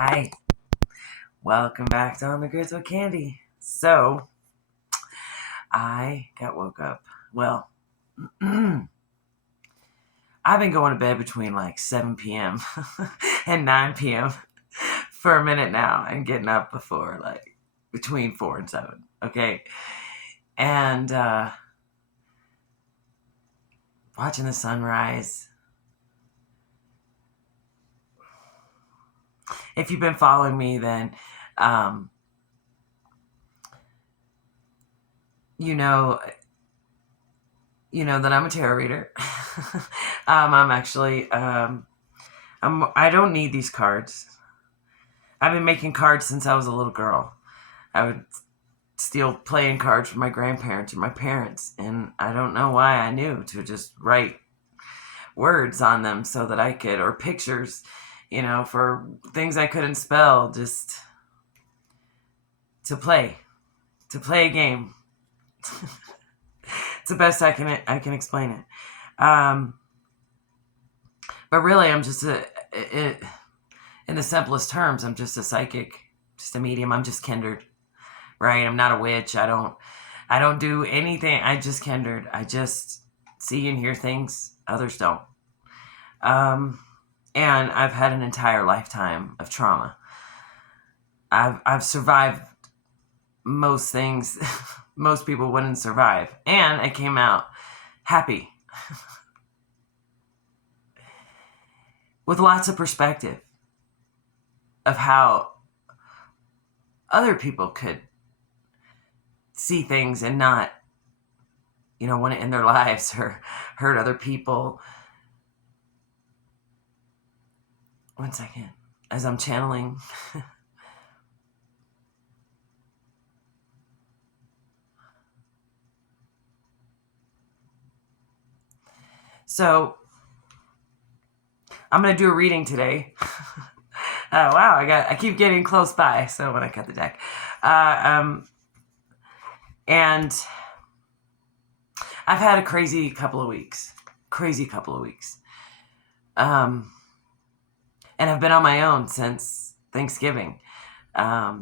Hi, welcome back to On the Grids with Candy. So, I got woke up. Well, I've been going to bed between like 7 p.m. and 9 p.m. for a minute now and getting up before like between 4 and 7. Okay. And watching the sunrise. If you've been following me, then you know that I'm a tarot reader. I'm actually I don't need these cards. I've been making cards since I was a little girl. I would steal playing cards from my grandparents or my parents, and I don't know why I knew to just write words on them so that I could, or pictures, for things I couldn't spell, just to play a game. It's the best I can explain it. But really, I'm just in the simplest terms, I'm just a psychic, just a medium. I'm just kindred, right? I'm not a witch. I don't do anything. I just kindred. I just see and hear things others don't. And I've had an entire lifetime of trauma. I've survived most things most people wouldn't survive, and I came out happy with lots of perspective of how other people could see things and not, want to end their lives or hurt other people. One second, as I'm channeling. So, I'm going to do a reading today. Oh, wow, I keep getting close by, so when I cut the deck. And I've had a crazy couple of weeks. And I've been on my own since Thanksgiving. I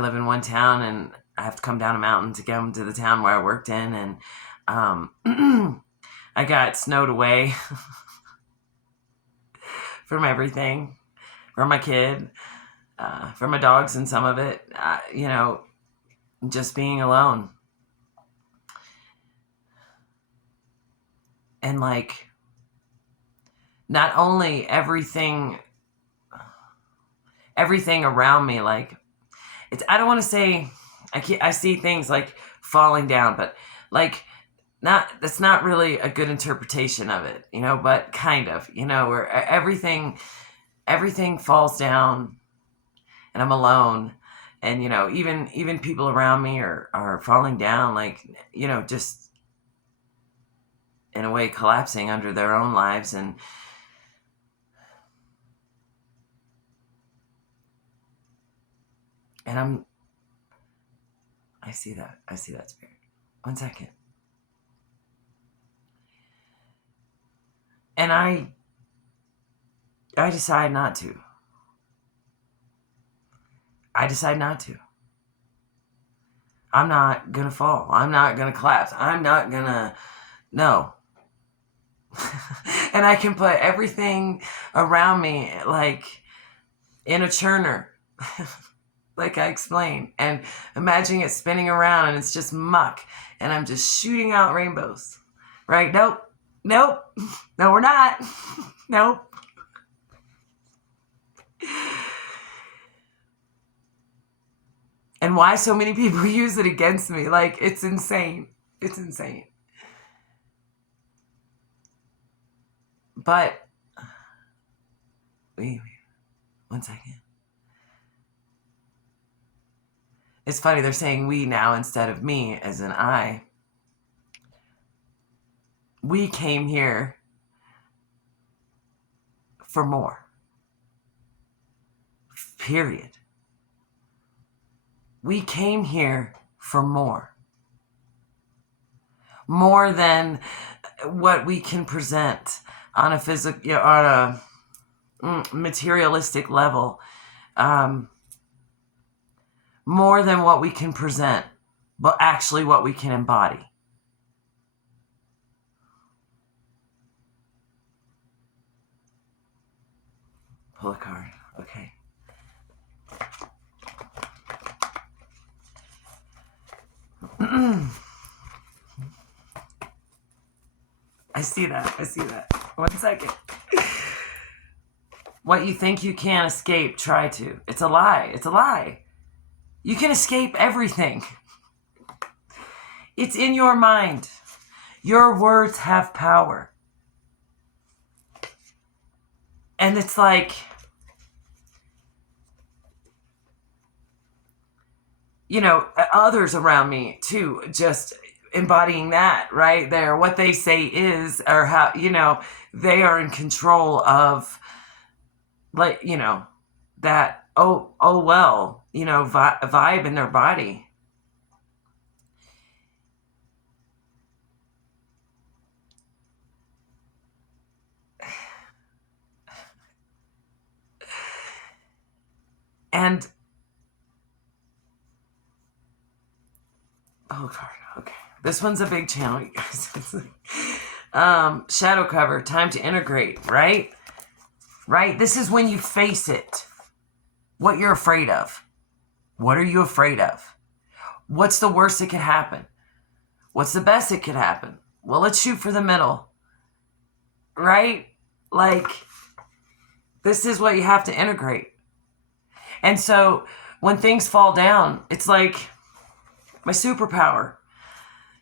live in one town, and I have to come down a mountain to come to the town where I worked in, and I got snowed away from everything, from my kid, from my dogs, and some of it, just being alone. And like, not only everything around me, like, I don't want to say, I see things like falling down, but like, that's not really a good interpretation of it, but kind of, where everything falls down and I'm alone, and, even people around me are falling down, like, just in a way collapsing under their own lives. And I see that spirit. One second. And I decide not to. I'm not gonna fall. I'm not gonna collapse. I'm not gonna, no. And I can put everything around me like in a churner, like I explained, and imagine it spinning around and it's just muck, and I'm just shooting out rainbows, right? Nope, no, we're not. Nope. And why so many people use it against me? Like, it's insane. It's insane. But, wait, one second. It's funny, they're saying we now instead of me, as in I. We came here for more. Period. We came here for more. More than what we can present on a physical, materialistic level, more than what we can present, but actually what we can embody. Pull a card. Okay. I see that. I see that. 1 second. What you think you can't escape, try to. It's a lie. It's a lie. You can escape everything. It's in your mind. Your words have power. And it's like, you know, others around me too, just embodying that right there. What they say is, or how, you know, they are in control of, like, you know, that, oh well, you know, vibe in their body. And, oh, card, okay. This one's a big channel, you guys. Shadow cover, time to integrate, right? Right? This is when you face it. What you're afraid of. What are you afraid of? What's the worst that could happen? What's the best that could happen? Well, let's shoot for the middle. Right? Like, this is what you have to integrate. And so when things fall down, it's like my superpower.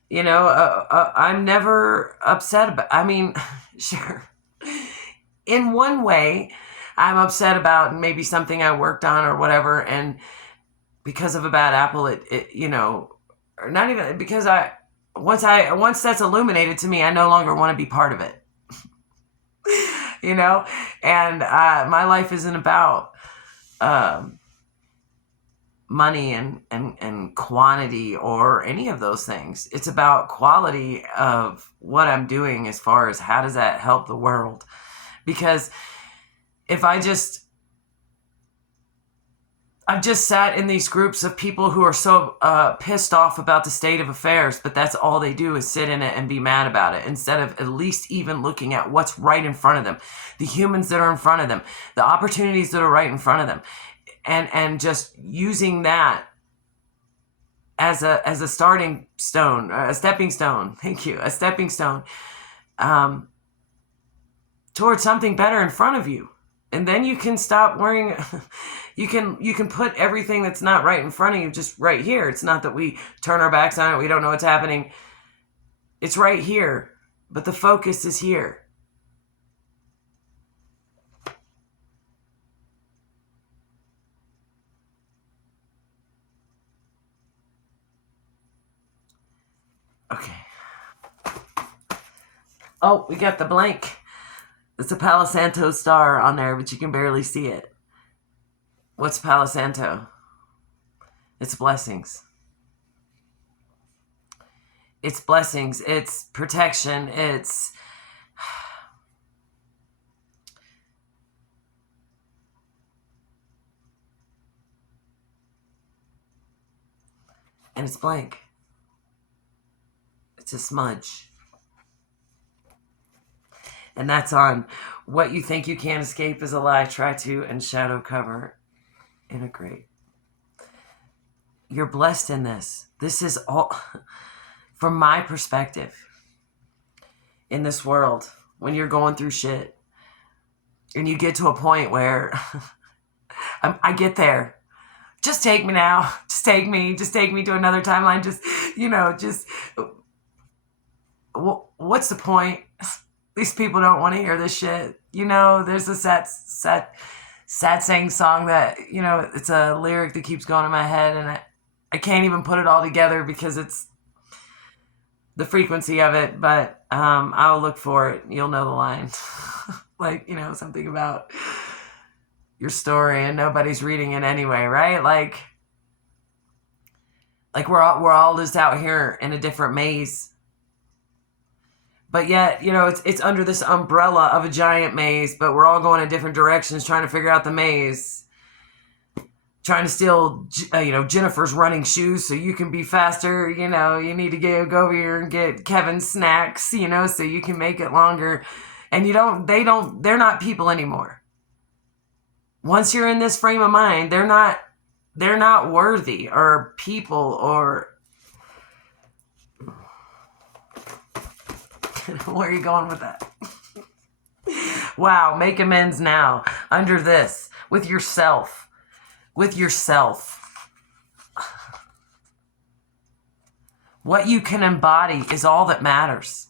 You know, I'm never upset about, I mean, sure. In one way, I'm upset about maybe something I worked on or whatever, and because of a bad apple, it you know, or not even because once that's illuminated to me, I no longer want to be part of it. You know, and my life isn't about money and quantity or any of those things. It's about quality of what I'm doing as far as how does that help the world. Because if I've just sat in these groups of people who are so pissed off about the state of affairs, but that's all they do is sit in it and be mad about it, instead of at least even looking at what's right in front of them, the humans that are in front of them, the opportunities that are right in front of them, and just using that as a starting stone, a stepping stone. Thank you, a stepping stone. Towards something better in front of you. And then you can stop worrying. You can put everything that's not right in front of you just right here. It's not that we turn our backs on it, we don't know what's happening. It's right here, but the focus is here. Okay. Oh, we got the blank. It's a Palo Santo star on there, but you can barely see it. What's Palo Santo? It's blessings. It's blessings. It's protection. It's... and it's blank. It's a smudge. And that's on what you think you can't escape is a lie, try to, and shadow cover, integrate. You're blessed in this. This is all, from my perspective, in this world, when you're going through shit, and you get to a point where I get there. Just take me now. Just take me to another timeline. Just, you know, just, what's the point? These people don't want to hear this shit. You know, there's a Satsang song that, you know, it's a lyric that keeps going in my head, and I can't even put it all together because it's the frequency of it, but I'll look for it. You'll know the line. Like, you know, something about your story and nobody's reading it anyway, right? Like we're all just out here in a different maze. But yet, it's under this umbrella of a giant maze, but we're all going in different directions trying to figure out the maze. Trying to steal, Jennifer's running shoes so you can be faster. You need to go over here and get Kevin's snacks, so you can make it longer. And they're not people anymore. Once you're in this frame of mind, they're not worthy or people or... Where are you going with that? Wow, make amends now. Under this, with yourself. What you can embody is all that matters.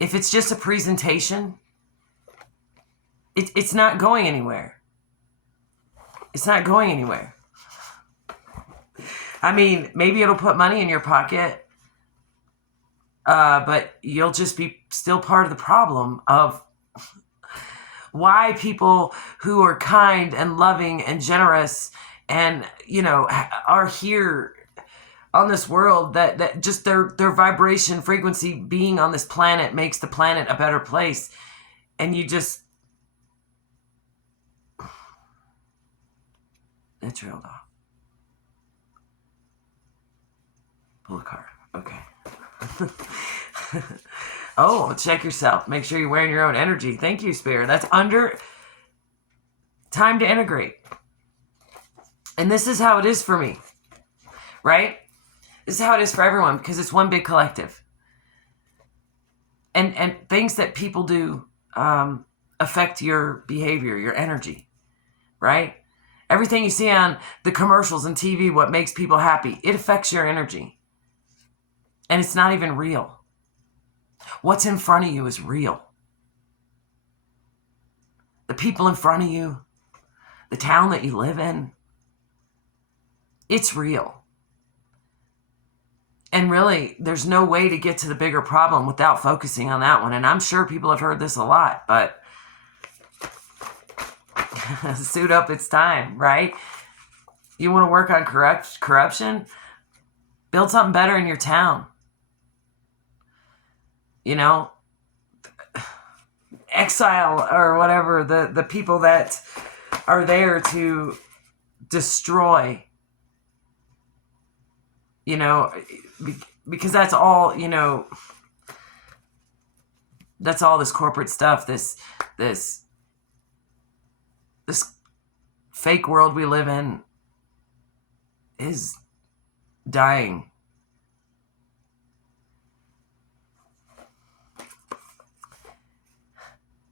If it's just a presentation, it's not going anywhere. It's not going anywhere. I mean, maybe it'll put money in your pocket, but you'll just be still part of the problem of why people who are kind and loving and generous and, are here on this world, that just their vibration frequency being on this planet makes the planet a better place. And you just... It trailed off. Pull a card. Okay. Oh, check yourself. Make sure you're wearing your own energy. Thank you, Spirit. That's under time to integrate. And this is how it is for me, right? This is how it is for everyone, because it's one big collective. And things that people do affect your behavior, your energy, right? Everything you see on the commercials and TV, what makes people happy, it affects your energy. And it's not even real. What's in front of you is real. The people in front of you, the town that you live in, it's real. And really, there's no way to get to the bigger problem without focusing on that one. And I'm sure people have heard this a lot, but suit up, it's time, right? You want to work on corruption? Build something better in your town. Exile or whatever, the people that are there to destroy, because that's all, that's all this corporate stuff, this fake world we live in is dying.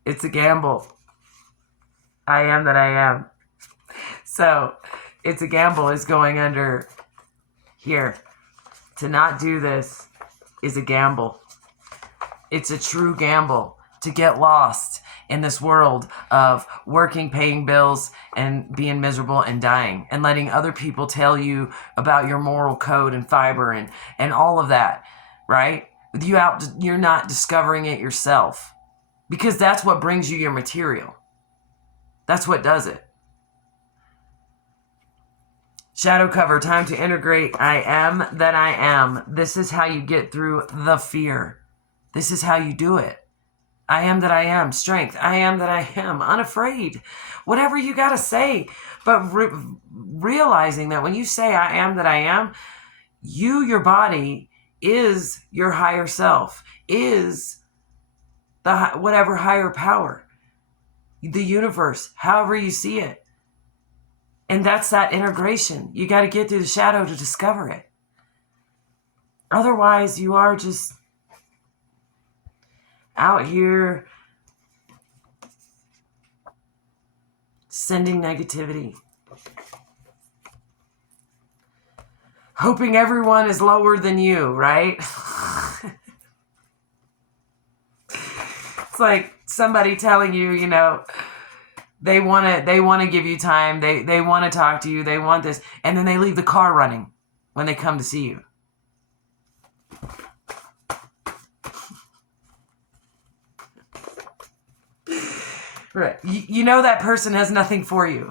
It's a gamble. I am that I am. So, it's a gamble is going under here. To not do this is a gamble. It's a true gamble to get lost in this world of working, paying bills, and being miserable and dying, and letting other people tell you about your moral code and fiber and all of that, right? You're not discovering it yourself. Because that's what brings you your material. That's what does it. Shadow cover, time to integrate. I am that I am. This is how you get through the fear. This is how you do it. I am that I am. Strength. I am that I am. Unafraid. Whatever you got to say. But realizing that when you say I am that I am, your body is your higher self. Is whatever higher power, the universe, however you see it. And that's that integration. You got to get through the shadow to discover it. Otherwise, you are just out here sending negativity. Hoping everyone is lower than you, right? It's like somebody telling you, they want to give you time. They want to talk to you. They want this. And then they leave the car running when they come to see you. Right. You know that person has nothing for you.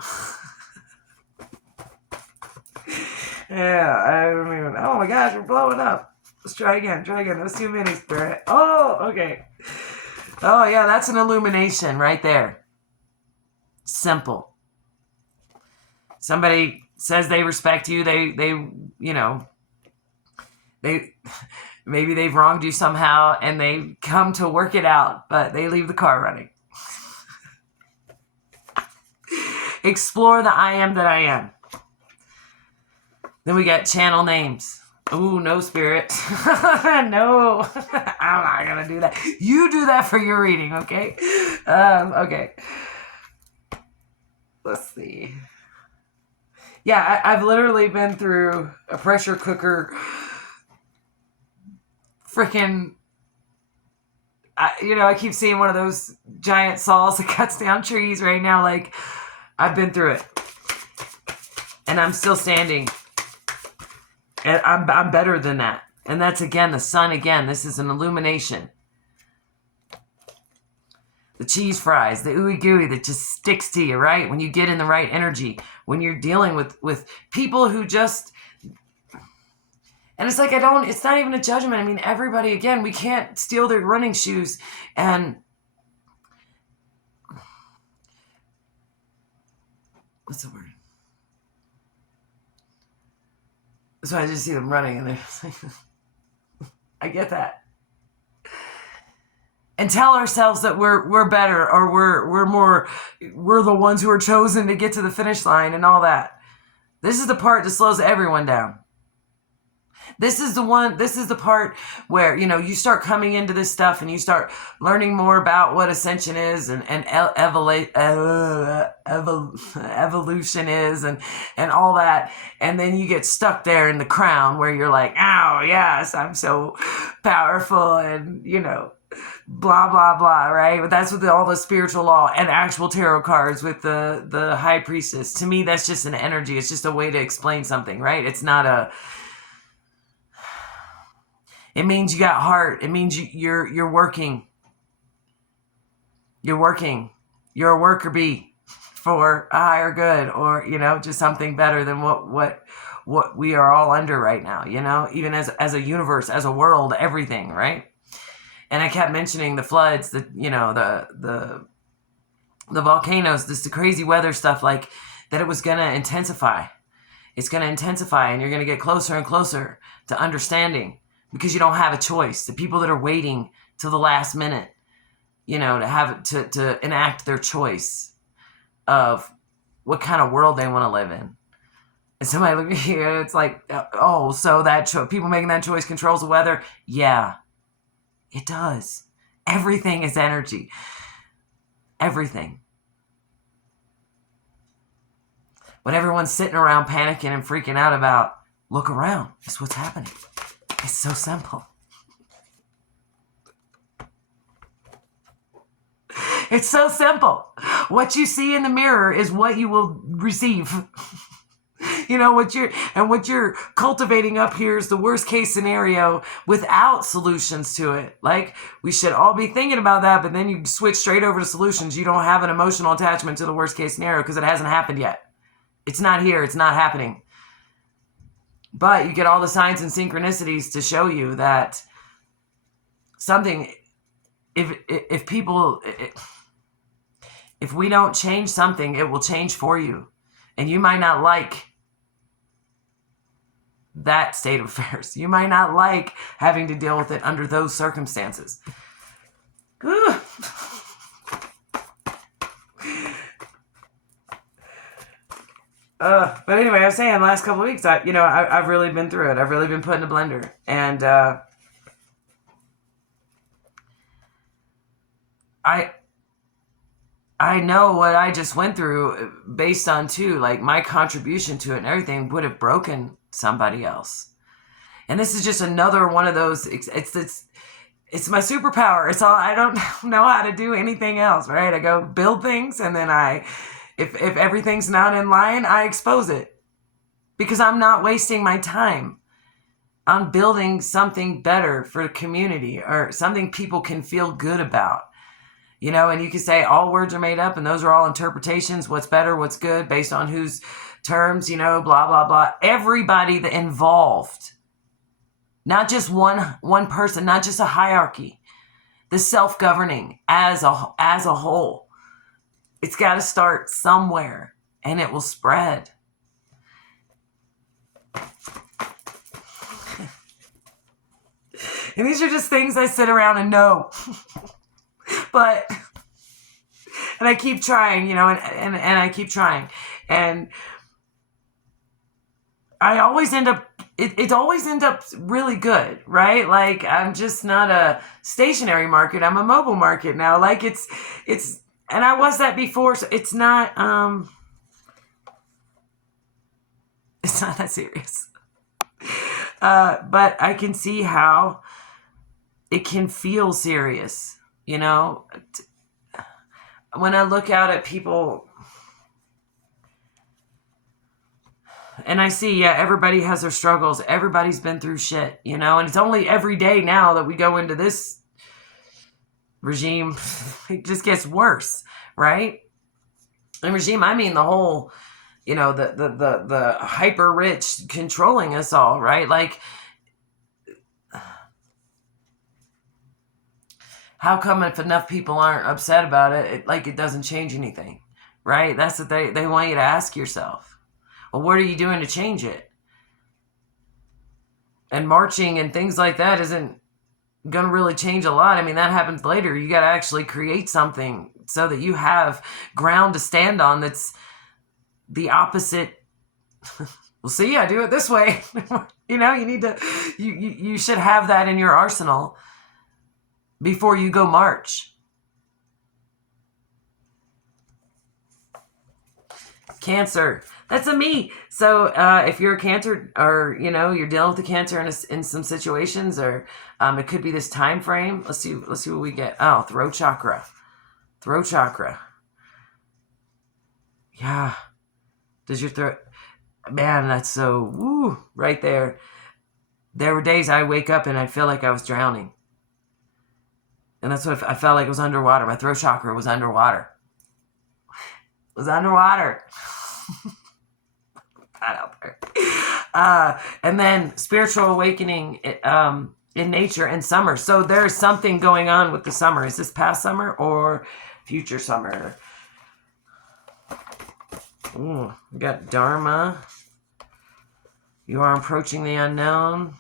Yeah. I mean, oh my gosh, we're blowing up. Let's try again. Those too many, Spirit. Oh, okay. Oh, yeah, that's an illumination right there. Simple. Somebody says they respect you. They maybe they've wronged you somehow and they come to work it out, but they leave the car running. Explore the I am that I am. Then we got channel names. Ooh, no, Spirit. No, I'm not going to do that. You do that for your reading, okay? Okay. Let's see. Yeah, I've literally been through a pressure cooker freaking... I keep seeing one of those giant saws that cuts down trees right now. Like, I've been through it. And I'm still standing. And I'm better than that. And that's, again, the sun again. This is an illumination. The cheese fries, the ooey gooey that just sticks to you, right? When you get in the right energy. When you're dealing with people who just... And it's like, it's not even a judgment. I mean, everybody, again, we can't steal their running shoes. And... What's the word? So I just see them running and they're like, I get that. And tell ourselves that we're better or we're the ones who are chosen to get to the finish line and all that. This is the part that slows everyone down. This is the part where, you start coming into this stuff and you start learning more about what ascension is and evolution is and all that. And then you get stuck there in the crown where you're like, oh, yes, I'm so powerful and, blah, blah, blah, right? But that's with all the spiritual law and actual tarot cards with the high priestess. To me, that's just an energy. It's just a way to explain something, right? It's not it means you got heart. It means you're working. You're working. You're a worker bee for a higher good or, just something better than what we are all under right now, even as a universe, as a world, everything, right? And I kept mentioning the floods, the volcanoes, the crazy weather stuff, like that it was going to intensify. It's going to intensify and you're going to get closer and closer to understanding. Because you don't have a choice. The people that are waiting till the last minute, to enact their choice of what kind of world they want to live in. And somebody look at you, it's like, oh, so that people making that choice controls the weather? Yeah, it does. Everything is energy. Everything. What everyone's sitting around panicking and freaking out about, look around. It's what's happening. It's so simple. It's so simple. What you see in the mirror is what you will receive. What you're cultivating up here is the worst case scenario without solutions to it. Like, we should all be thinking about that, but then you switch straight over to solutions. You don't have an emotional attachment to the worst case scenario because it hasn't happened yet. It's not here. It's not happening. But you get all the signs and synchronicities to show you that something, if we don't change something, it will change for you. And you might not like that state of affairs. You might not like having to deal with it under those circumstances. But anyway, I was saying the last couple of weeks, I've really been through it. I've really been put in a blender. And I know what I just went through based on, too, like my contribution to it and everything would have broken somebody else. And this is just another one of those, it's my superpower. It's all, I don't know how to do anything else, right? I go build things and then if everything's not in line, I expose it because I'm not wasting my time on building something better for the community or something people can feel good about. And you can say all words are made up and those are all interpretations. What's better, what's good based on whose terms, blah, blah, blah. Everybody that involved Not just one person, not just a hierarchy. The self-governing as a whole. It's got to start somewhere, and it will spread. And these are just things I sit around and know. And I keep trying, and I keep trying. And I always end up, it always ends up really good, right? Like, I'm just not a stationary market. I'm a mobile market now. Like, it's, and I was that before, so it's not that serious. But I can see how it can feel serious, when I look out at people and I see, everybody has their struggles. Everybody's been through shit, and it's only every day now that we go into this regime, it just gets worse, right? And regime, I mean the whole, the hyper rich controlling us all, right? Like, how come if enough people aren't upset about it, it doesn't change anything, right? That's what they want you to ask yourself. Well, what are you doing to change it? And marching and things like that isn't going to really change a lot. I mean, that happens later. You got to actually create something so that you have ground to stand on that's the opposite. Well, see, I do it this way. You need to, you should have that in your arsenal before you go march. Cancer. That's a me. So if you're a Cancer, or you're dealing with the Cancer in some situations, or it could be this time frame. Let's see what we get. Oh, throat chakra. Yeah. Does your throat? Man, that's so right there. There were days I wake up and I'd feel like I was drowning. And that's what I felt like. It was underwater. My throat chakra was underwater. Got out there. And then spiritual awakening in nature and summer. So there's something going on with the summer. Is this past summer or future summer? We got Dharma. You are approaching the unknown.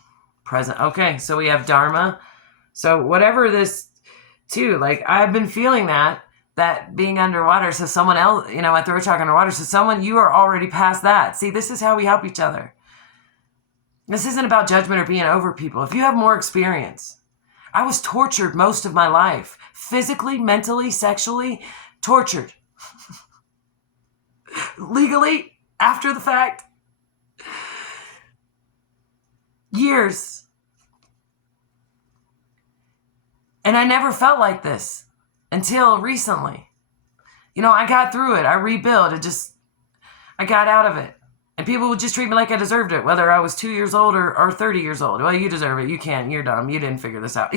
Present. Okay, so we have Dharma. So whatever this too, like I've been feeling that being underwater. So someone else, my throat chakra underwater. So you are already past that. See, this is how we help each other. This isn't about judgment or being over people. If you have more experience, I was tortured most of my life, physically, mentally, sexually, tortured. Legally, after the fact, years. And I never felt like this until recently. I got through it. I rebuilt. I got out of it. And people would just treat me like I deserved it, whether I was 2 years old or 30 years old. Well, you deserve it. You can't. You're dumb. You didn't figure this out.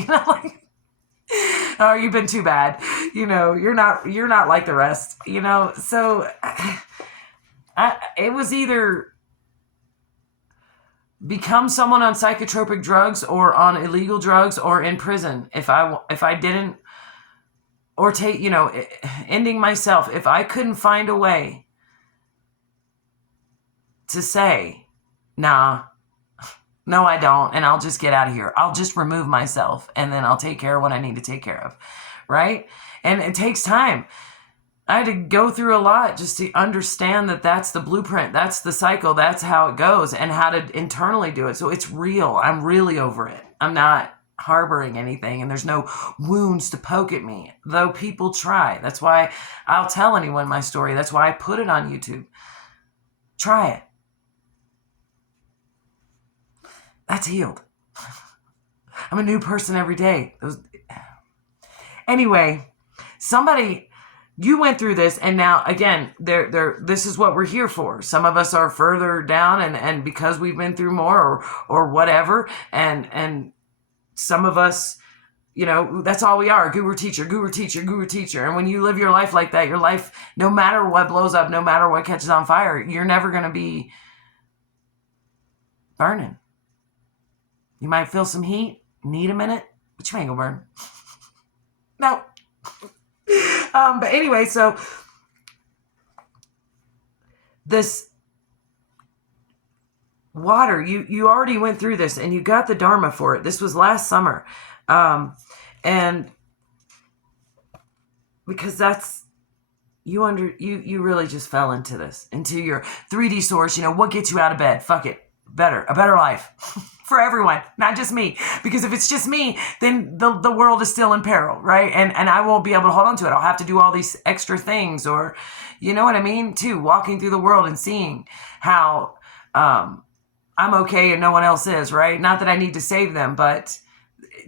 Oh, you've been too bad. You're not like the rest. So it was either become someone on psychotropic drugs or on illegal drugs or in prison. If I didn't, or take, ending myself, if I couldn't find a way to say, nah, no, I don't, and I'll just get out of here. I'll just remove myself, and then I'll take care of what I need to take care of, right? And it takes time. I had to go through a lot just to understand that that's the blueprint, that's the cycle, that's how it goes, and how to internally do it. So it's real. I'm really over it. I'm not harboring anything, and there's no wounds to poke at me, though people try. That's why I'll tell anyone my story. That's why I put it on YouTube. Try it. That's healed. I'm a new person every day. Anyway, you went through this, and now again, this is what we're here for. Some of us are further down, and because we've been through more or whatever, and some of us, that's all we are: guru teacher, guru teacher, guru teacher. And when you live your life like that, your life, no matter what blows up, no matter what catches on fire, you're never going to be burning. You might feel some heat, need a minute, but you ain't gonna burn. No. But anyway, so this water, you already went through this and you got the Dharma for it. This was last summer. And because that's, you really just fell into this, into your 3D source. What gets you out of bed? Fuck it. A better life for everyone, not just me. Because if it's just me, then the world is still in peril, right? And I won't be able to hold on to it. I'll have to do all these extra things, or, you know what I mean? Too, walking through the world and seeing how, I'm okay and no one else is, right? Not that I need to save them, but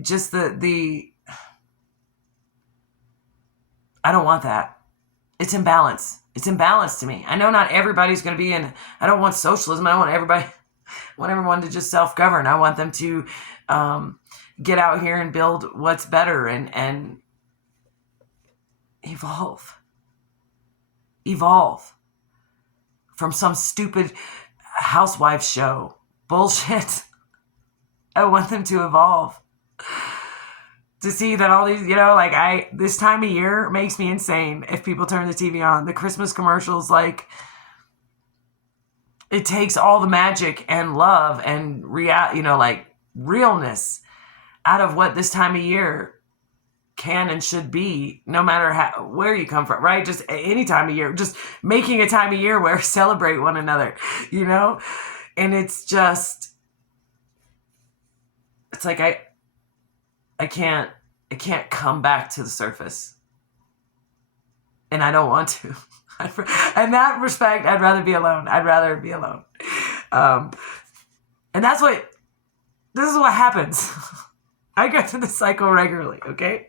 just the I don't want that. It's imbalance. It's imbalance to me. I know not everybody's going to be in, I don't want socialism. I want everyone to just self-govern. I want them to get out here and build what's better and evolve from some stupid housewife show bullshit. I want them to evolve, to see that all these, this time of year makes me insane. If people turn the TV on, the Christmas commercials, it takes all the magic and love and realness out of what this time of year can and should be, no matter where you come from, right? Just any time of year, just making a time of year where celebrate one another, and it's just, it's like, I can't come back to the surface, and I don't want to. In that respect, I'd rather be alone. And this is what happens. I go through this cycle regularly, okay?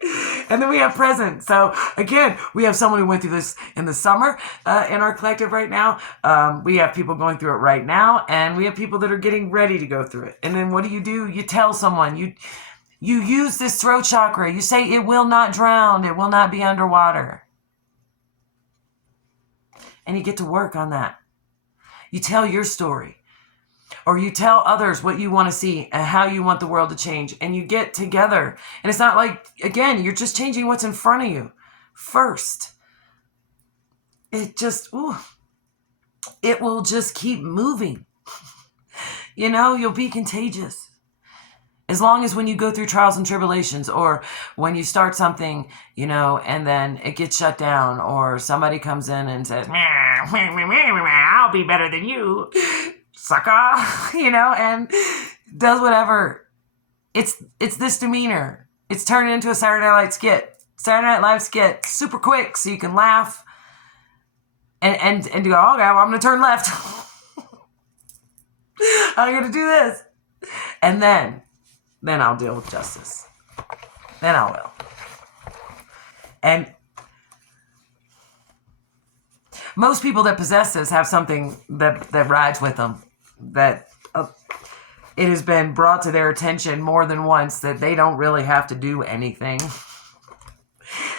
And then we have present. So again, we have someone who went through this in the summer in our collective right now. We have people going through it right now, and we have people that are getting ready to go through it. And then what do? You tell someone, you use this throat chakra. You say it will not drown. It will not be underwater. And you get to work on that. You tell your story. Or you tell others what you want to see and how you want the world to change. And you get together. And it's not like, again, you're just changing what's in front of you first. It will just keep moving. You'll be contagious. As long as when you go through trials and tribulations, or when you start something, and then it gets shut down, or somebody comes in and says, I'll be better than you, sucker, and does whatever. It's this demeanor. It's turning into a Saturday Night Live skit, super quick, so you can laugh and go, okay, well, I'm going to turn left. I'm going to do this. And then I'll deal with justice. Then I will. And most people that possess this have something that rides with them, that it has been brought to their attention more than once that they don't really have to do anything.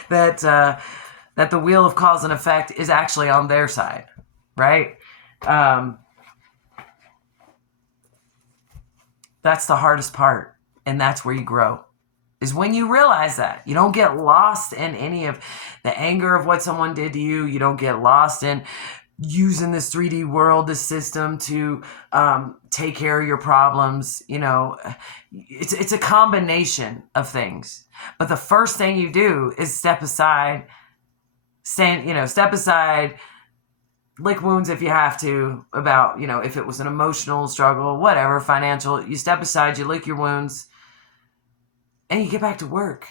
That the wheel of cause and effect is actually on their side, right? That's the hardest part. And that's where you grow, is when you realize that. You don't get lost in any of the anger of what someone did to you. You don't get lost in using this 3D world, this system to take care of your problems. It's a combination of things. But the first thing you do is step aside, lick wounds if you have to, about, if it was an emotional struggle, whatever, financial, you step aside, you lick your wounds, and you get back to work.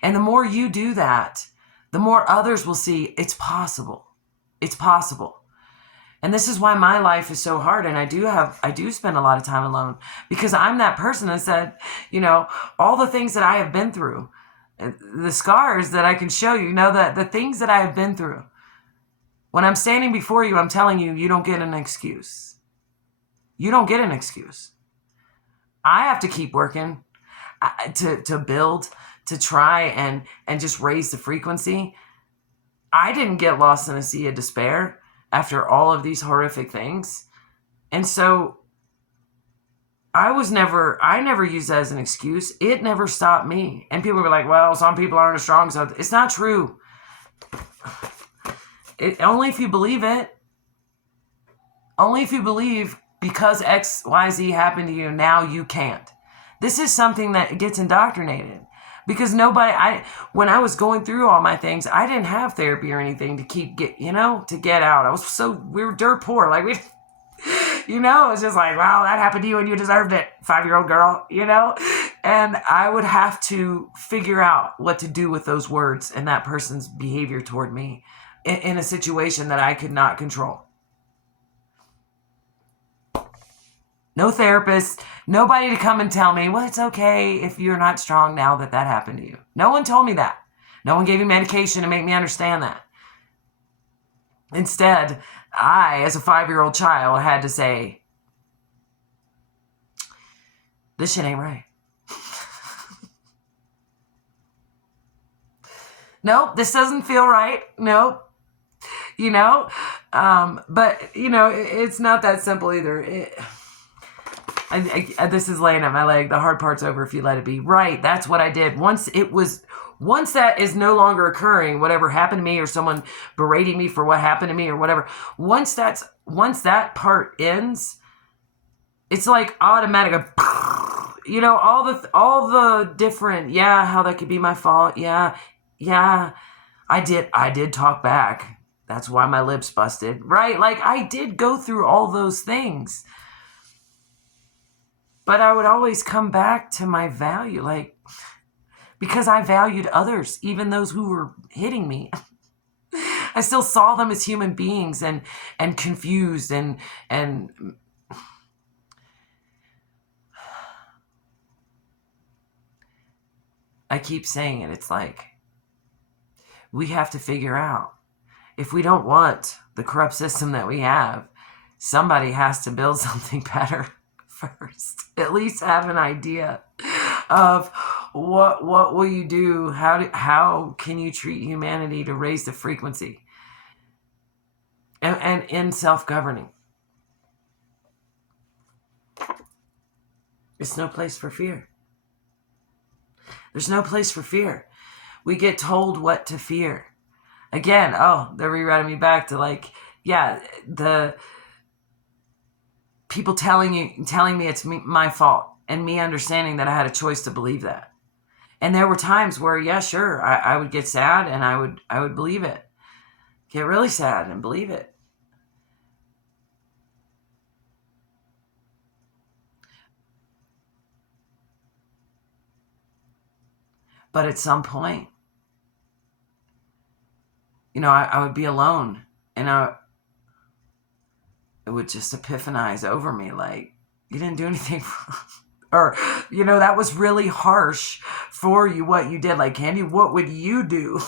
And the more you do that, the more others will see it's possible. It's possible. And this is why my life is so hard. And I do spend a lot of time alone, because I'm that person that said, all the things that I have been through, the scars that I can show you, the things that I have been through. When I'm standing before you, I'm telling you, you don't get an excuse. You don't get an excuse. I have to keep working to build, to try and just raise the frequency. I didn't get lost in a sea of despair after all of these horrific things. And so I never used that as an excuse. It never stopped me. And people were like, well, some people aren't as strong. So it's not true. Only if you believe it. Only if you believe because X, Y, Z happened to you, now you can't. This is something that gets indoctrinated. Because when I was going through all my things, I didn't have therapy or anything to to get out. We were dirt poor. Like, it's just like, wow, that happened to you and you deserved it, 5-year-old girl, And I would have to figure out what to do with those words and that person's behavior toward me in a situation that I could not control. No therapist, nobody to come and tell me, well, it's okay if you're not strong now that happened to you. No one told me that. No one gave me medication to make me understand that. Instead, I, as a 5-year-old child, had to say, this shit ain't right. Nope, this doesn't feel right. Nope. But, it's not that simple either. This is laying at my leg. The hard part's over if you let it be. Right, that's what I did. Once that is no longer occurring, whatever happened to me or someone berating me for what happened to me or whatever, once that part ends, it's like automatic. All the different, how that could be my fault. Yeah, I did talk back. That's why my lips busted. Right? Like, I did go through all those things. But I would always come back to my value, because I valued others, even those who were hitting me. I still saw them as human beings and confused and I keep saying it. It's like, we have to figure out, if we don't want the corrupt system that we have, somebody has to build something better first. At least have an idea of what will you do? How can you treat humanity to raise the frequency? And in self-governing. There's no place for fear. There's no place for fear. We get told what to fear. Again, they're rewriting me back to the people telling me it's my fault, and me understanding that I had a choice to believe that. And there were times where, yeah, sure, I would get sad and I would believe it. Get really sad and believe it. But at some point, I would be alone, and it would just epiphanize over me, like, you didn't do anything wrong. Or, that was really harsh for you, what you did. Like, Candy, what would you do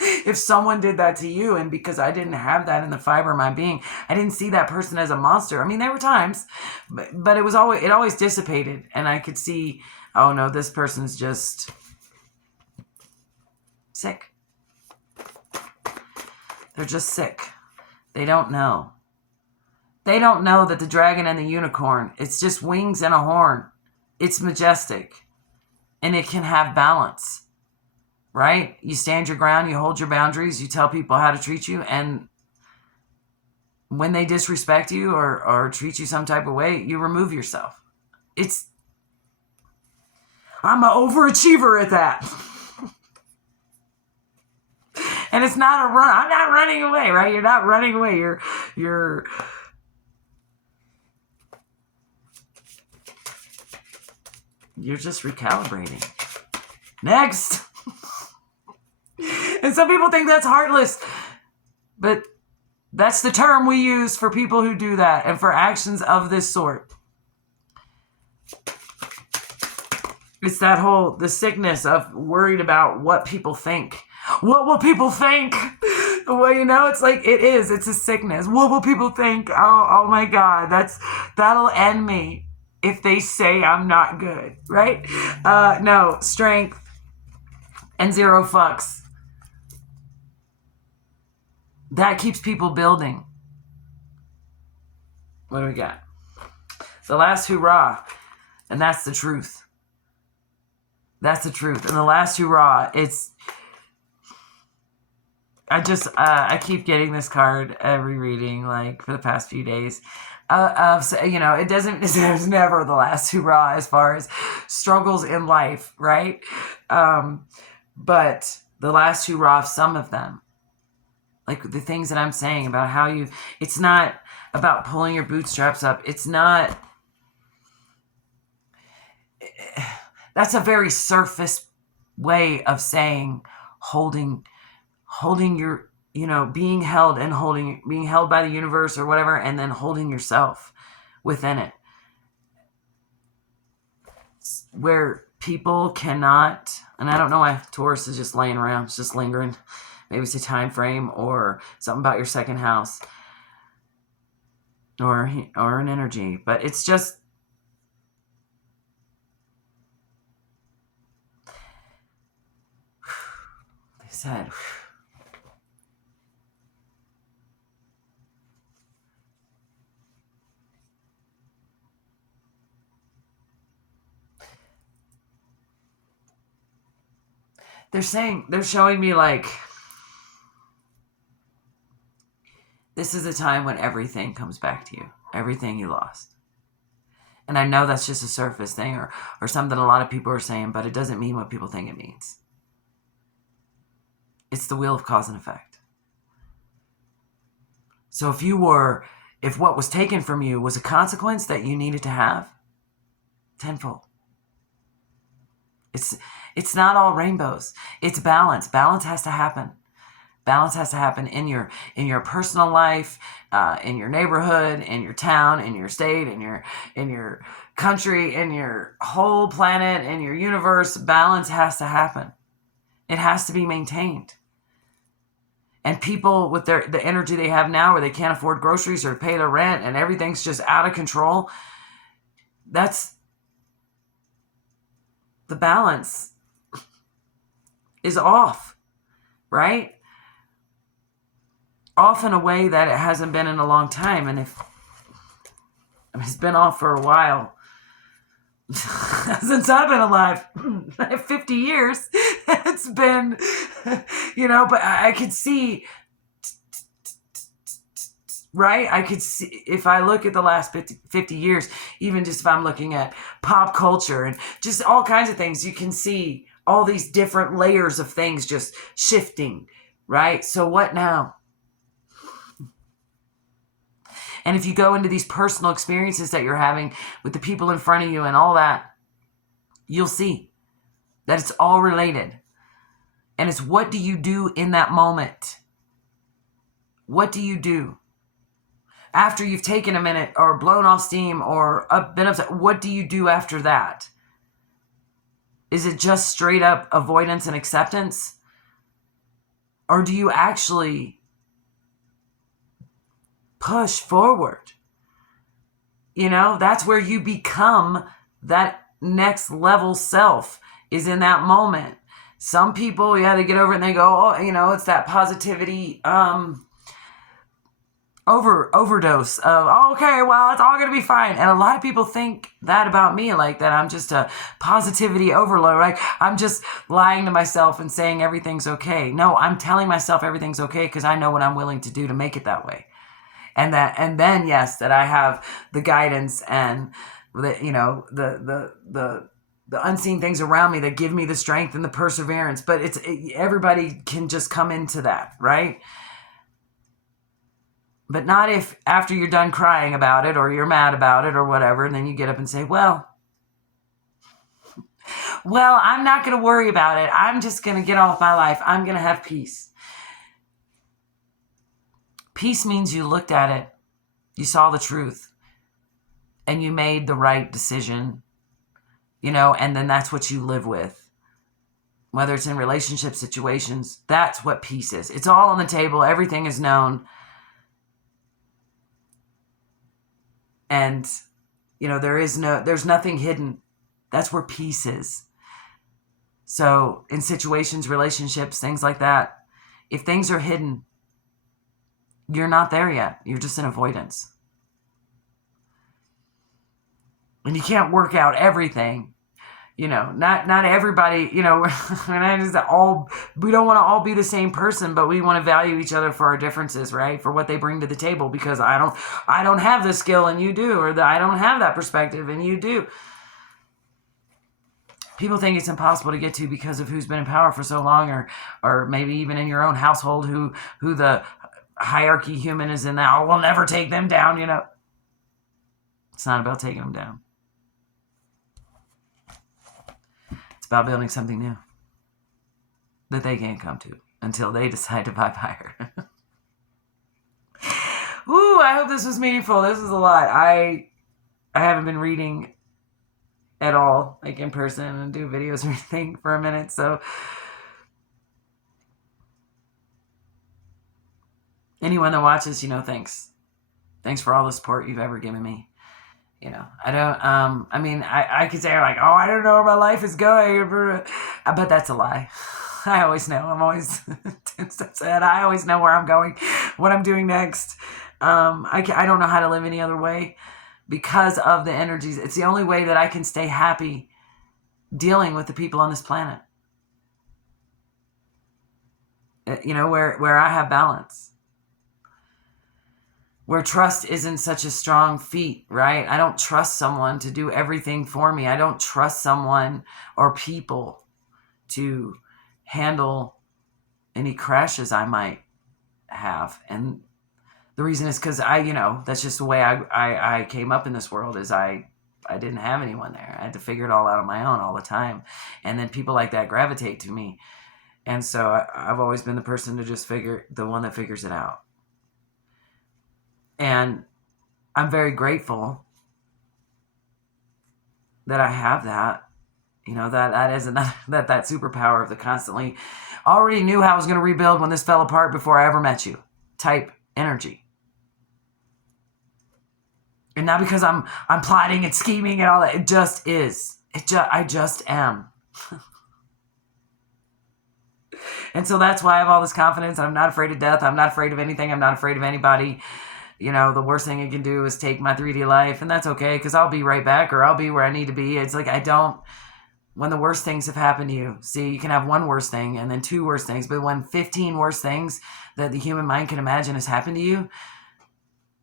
if someone did that to you? And because I didn't have that in the fiber of my being, I didn't see that person as a monster. I mean, there were it always dissipated. And I could see, oh no, this person's just sick. They're just sick. They don't know. They don't know that the dragon and the unicorn, it's just wings and a horn. It's majestic. And it can have balance. Right? You stand your ground, you hold your boundaries, you tell people how to treat you, and when they disrespect you or treat you some type of way, you remove yourself. I'm an overachiever at that. And it's not a run. I'm not running away, right? You're not running away. You're just recalibrating. Next. And some people think that's heartless. But that's the term we use for people who do that and for actions of this sort. It's the sickness of worried about what people think. What will people think? Well, it's like, it's a sickness. What will people think? Oh my God, that'll end me if they say I'm not good, right? No, strength and zero fucks. That keeps people building. What do we got? The last hurrah. And that's the truth. That's the truth. And the last hurrah, I keep getting this card every reading, like for the past few days. It's never the last hurrah as far as struggles in life, right? But the last hurrah of some of them, like the things that I'm saying about how it's not about pulling your bootstraps up. It's not, that's a very surface way of saying holding your, being held and being held by the universe or whatever, and then holding yourself within it. Where people cannot, and I don't know why Taurus is just laying around, it's just lingering. Maybe it's a time frame or something about your second house or an energy, but it's just, they said, they're showing me like, this is a time when everything comes back to you, everything you lost. And I know that's just a surface thing or something a lot of people are saying, but it doesn't mean what people think it means. It's the wheel of cause and effect. So if what was taken from you was a consequence that you needed to have, tenfold. It's not all rainbows. It's balance. Balance has to happen. Balance has to happen in your personal life, in your neighborhood, in your town, in your state, in your country, in your whole planet, in your universe. Balance has to happen. It has to be maintained. And people with the energy they have now, where they can't afford groceries or pay their rent, and everything's just out of control. That's the balance is off, right? Off in a way that it hasn't been in a long time. And it's been off for a while. Since I've been alive, 50 years, it's been, but I could see, right? I could see, if I look at the last 50 years, even just if I'm looking at pop culture and just all kinds of things, you can see all these different layers of things just shifting, right? So what now? And if you go into these personal experiences that you're having with the people in front of you and all that, you'll see that it's all related. And it's, what do you do in that moment? What do you do? After you've taken a minute or blown off steam or been upset, what do you do after that? Is it just straight up avoidance and acceptance? Or do you actually push forward? That's where you become that next level self, is in that moment. Some people, they get over it and they go, it's that positivity overdose of, okay, well, it's all going to be fine. And a lot of people think that about me, like that I'm just a positivity overload, right? I'm just lying to myself and saying everything's okay. No, I'm telling myself everything's okay because I know what I'm willing to do to make it that way. And then yes, that I have the guidance and the unseen things around me that give me the strength and the perseverance. But everybody can just come into that, right? But not if after you're done crying about it or you're mad about it or whatever, and then you get up and say, well, I'm not going to worry about it. I'm just going to get on with my life. I'm going to have peace. Peace means you looked at it, you saw the truth, and you made the right decision, and then that's what you live with. Whether it's in relationship situations, that's what peace is. It's all on the table. Everything is known. And, there's nothing hidden. That's where peace is. So in situations, relationships, things like that, if things are hidden, you're not there yet. You're just in avoidance. And you can't work out everything. Not everybody, we don't want to all be the same person, but we want to value each other for our differences, right? For what they bring to the table, because I don't have this skill and you do, or I don't have that perspective and you do. People think it's impossible to get to because of who's been in power for so long, or maybe even in your own household, who the hierarchy human is in that, we'll never take them down, It's not about taking them down. It's about building something new that they can't come to until they decide to vibe higher. Ooh, I hope this was meaningful. This is a lot. I haven't been reading at all, like in person and do videos or anything for a minute. So anyone that watches, thanks. Thanks for all the support you've ever given me. I don't, I could say like, I don't know where my life is going, but that's a lie. I always know. I'm always, I always know where I'm going, what I'm doing next. I don't know how to live any other way because of the energies. It's the only way that I can stay happy dealing with the people on this planet. Where I have balance. Where trust isn't such a strong feat, right? I don't trust someone to do everything for me. I don't trust someone or people to handle any crashes I might have. And the reason is because that's just the way I came up in this world, is I didn't have anyone there. I had to figure it all out on my own all the time. And then people like that gravitate to me. And so I've always been the person to just the one that figures it out. And I'm very grateful that I have that, that is another, that superpower of the constantly already knew how I was going to rebuild when this fell apart before I ever met you type energy. And not because I'm plotting and scheming and all that. It just is. I just am. And so that's why I have all this confidence. I'm not afraid of death. I'm not afraid of anything. I'm not afraid of anybody. The worst thing it can do is take my 3D life, and that's okay, because I'll be right back, or I'll be where I need to be. It's like when the worst things have happened to you, see, you can have one worst thing and then two worst things, but when 15 worst things that the human mind can imagine has happened to you,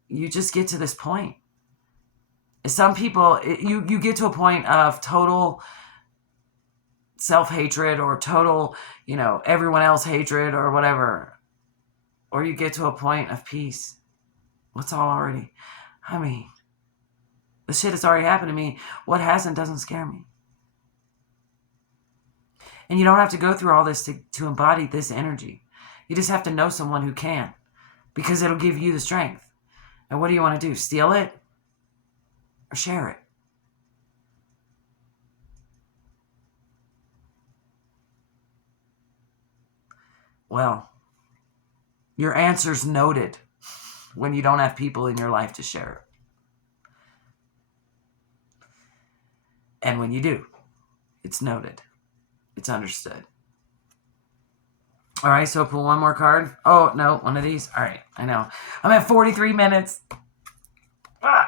you just get to this point. Some people, you get to a point of total self-hatred or total, everyone else hatred or whatever, or you get to a point of peace. What's all already? The shit has already happened to me. What hasn't doesn't scare me. And you don't have to go through all this to embody this energy. You just have to know someone who can, because it'll give you the strength. And what do you want to do? Steal it or share it? Well, your answer's noted when you don't have people in your life to share it. And when you do, it's noted. It's understood. All right, so pull one more card. Oh, no, one of these. All right, I know. I'm at 43 minutes. I'm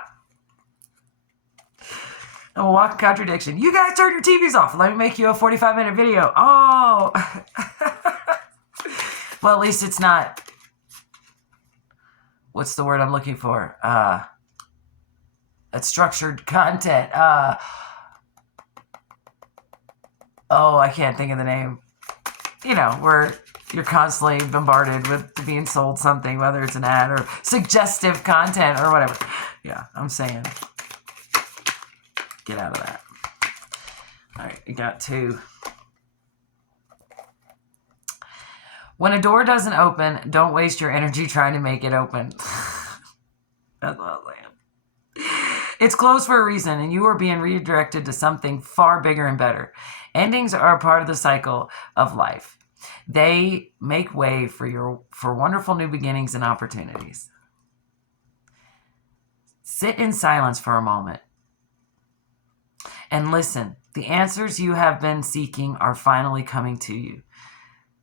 a walking contradiction. You guys turn your TVs off. Let me make you a 45-minute video. Oh. Well, at least it's not... What's the word I'm looking for? It's structured content. I can't think of the name. Where you're constantly bombarded with being sold something, whether it's an ad or suggestive content or whatever. Yeah, I'm saying, get out of that. All right, you got two. When a door doesn't open, don't waste your energy trying to make it open. That's what I'm saying. It's closed for a reason, and you are being redirected to something far bigger and better. Endings are a part of the cycle of life. They make way for wonderful new beginnings and opportunities. Sit in silence for a moment and listen. The answers you have been seeking are finally coming to you.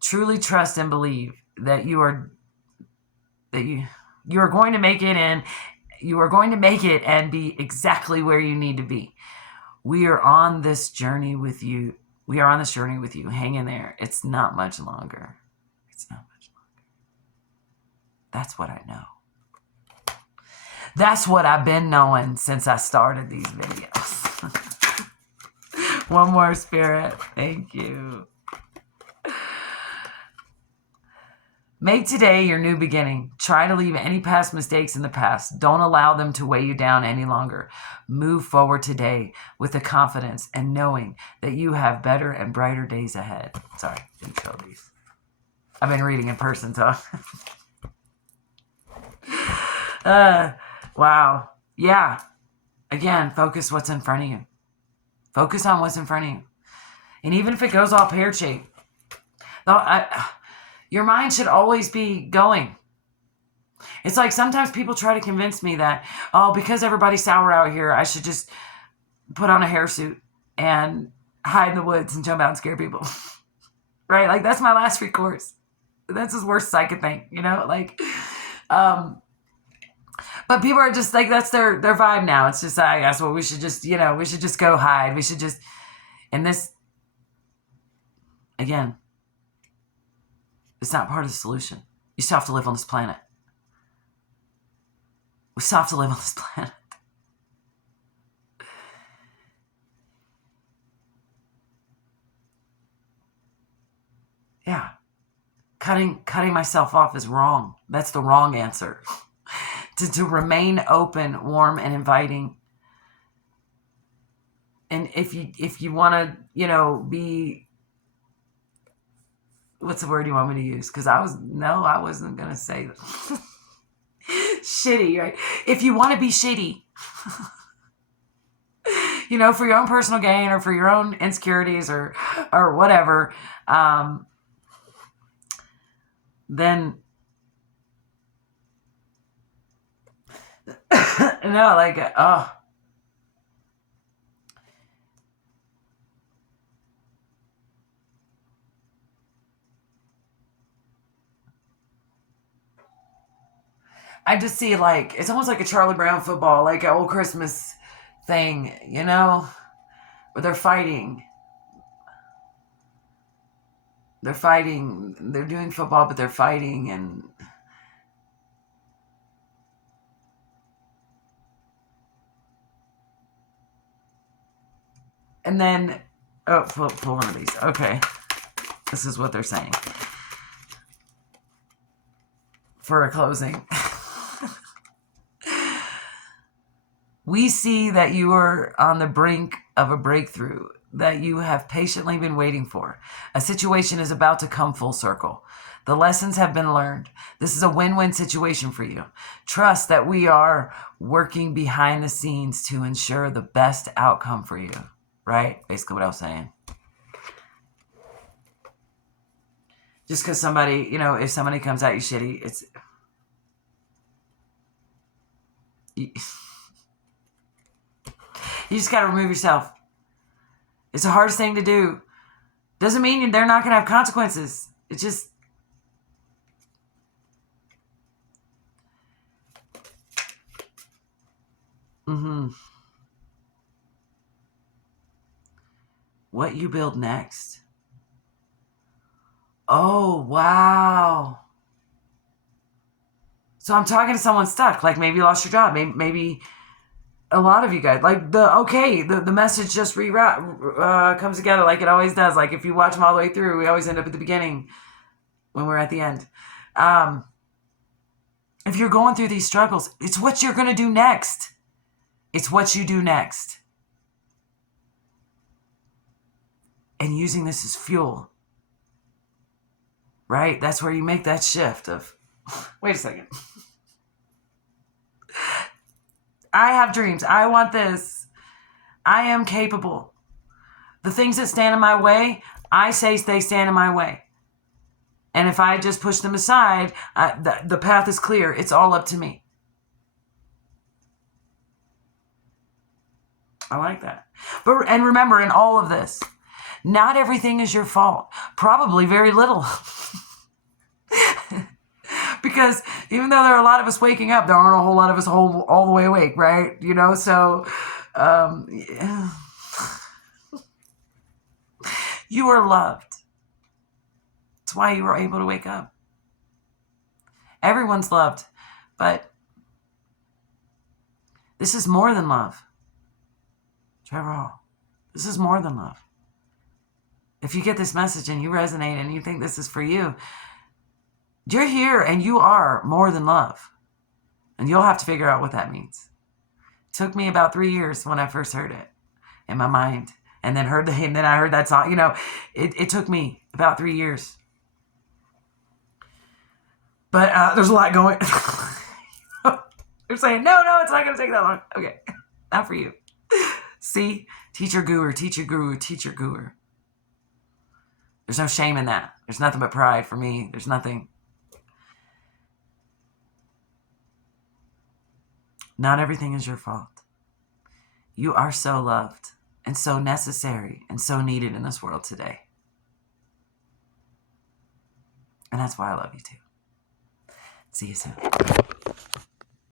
Truly trust and believe that you are going to make it in. You are going to make it and be exactly where you need to be. We are on this journey with you. We are on this journey with you. Hang in there. It's not much longer. It's not much longer. That's what I know. That's what I've been knowing since I started these videos. One more, Spirit. Thank you. Make today your new beginning. Try to leave any past mistakes in the past. Don't allow them to weigh you down any longer. Move forward today with the confidence and knowing that you have better and brighter days ahead. Sorry, didn't show these. I've been reading in person, so. Wow. Yeah. Again, focus what's in front of you. Focus on what's in front of you. And even if it goes all pear-shaped, your mind should always be going. It's like sometimes people try to convince me that, oh, because everybody's sour out here, I should just put on a hairsuit and hide in the woods and jump out and scare people. Right? Like, that's my last recourse. That's as worst as I could think, you know? Like, but people are just like, that's their vibe now. It's just, I guess, well, we should just, we should just go hide. We should just, and this, again, it's not part of the solution. You still have to live on this planet. We still have to live on this planet. Yeah. Cutting myself off is wrong. That's the wrong answer. To remain open, warm, and inviting. And if you want to, be, what's the word you want me to use? Because I wasn't going to say that. Shitty, right? If you want to be shitty, for your own personal gain or for your own insecurities or whatever, then no, like, I just see, like, it's almost like a Charlie Brown football, like an old Christmas thing, where they're fighting. They're fighting. They're doing football, but they're fighting, and then, pull one of these. Okay. This is what they're saying. For a closing. We see that you are on the brink of a breakthrough that you have patiently been waiting for. A situation is about to come full circle. The lessons have been learned. This is a win-win situation for you. Trust that we are working behind the scenes to ensure the best outcome for you. Right? Basically what I was saying. Just because somebody, if somebody comes at you shitty, it's... You just got to remove yourself. It's the hardest thing to do. Doesn't mean they're not going to have consequences. It's just... What you build next. Oh, wow. So I'm talking to someone stuck. Like, maybe you lost your job. Maybe a lot of you guys, like, the message just comes together like it always does. Like, if you watch them all the way through, we always end up at the beginning when we're at the end. If you're going through these struggles, it's what you're going to do next. It's what you do next. And using this as fuel. Right? That's where you make that shift of, wait a second. I have dreams. I want this. I am capable. The things that stand in my way, I say they stand in my way. And if I just push them aside, the path is clear. It's all up to me. I like that. And remember, in all of this, not everything is your fault. Probably very little. Because even though there are a lot of us waking up, there aren't a whole lot of us all the way awake, right? You know, so yeah. You are loved. That's why you were able to wake up. Everyone's loved, but this is more than love. Trevor, this is more than love. If you get this message and you resonate and you think this is for you, you're here and you are more than love. And you'll have to figure out what that means. It took me about 3 years when I first heard it in my mind. And then I heard that song. You know, it took me about 3 years. But there's a lot going. They're saying, no, it's not going to take that long. Okay, not for you. See, teacher guru, teacher guru, teacher guru. There's no shame in that. There's nothing but pride for me. There's nothing. Not everything is your fault. You are so loved and so necessary and so needed in this world today. And that's why I love you too. See you soon.